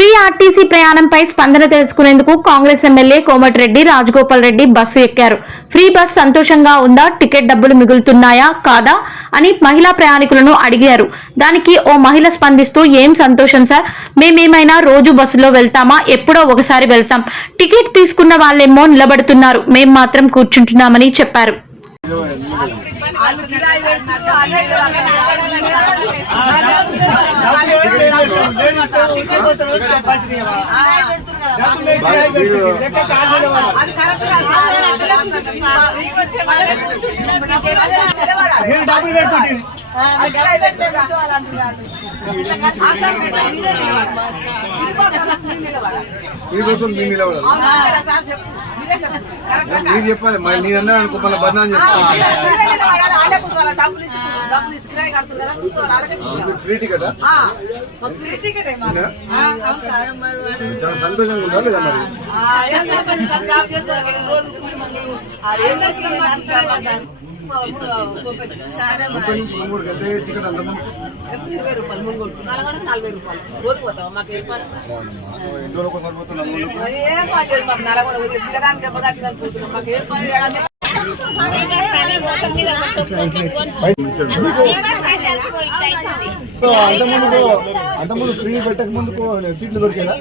Free RTC ప్రయాణంపై స్పందన తెలుసుకునేందుకు కాంగ్రెస్ ఎమ్మెల్యే కోమటిరెడ్డి రాజగోపాల్ రెడ్డి బస్సు ఎక్కారు. ఫ్రీ బస్ సంతోషంగా ఉందా? టికెట్ డబ్బులు మిగులుతున్నాయా? కాదా? అని మహిళా ప్రయాణికులను అడిగారు. దానికి ఓ మహిళ స్పందిస్తూ ఏం సంతోషం సార్? మేమేమైనా రోజు బస్సులో వెళ్తామా? ఎప్పుడో ఒకసారి వెళ్తాం. టికెట్ తీసుకున్న వాళ్ళేమో నిలబడుతున్నారు. మేం మాత్రం కూర్చుంటున్నామని చెప్పారు. డబ్బులు పెడుతుంటే మీకోసం మీరు నిలబడాలి మీరు చెప్పాలి మరి నేను అనుకో మళ్ళీ బదనాం చేస్తాను డబ్బులు ఇచ్చి డబ్బులు ఇచ్చి కిరాయి కడుతున్నారా? కూర్చోవాలి అలాగే ఫ్రీ టికెట్? టికెట్ చాలా సంతోషంగా ఉందా లేదా మరి? ముప్పై నుంచి మూడు ఎంత టికెట్ అంత ఇరవై రూపాయలు ముంగోడు నలగడ నలభై రూపాయలు. రోజు పోతావా? మాకు ఏ పని ఎన్ని రోజులకు నలగడ మాకు ఏ అంతకుముందు అంతకుముందు ఫ్రీ పెట్టక ముందు సీట్లు దొరికేదా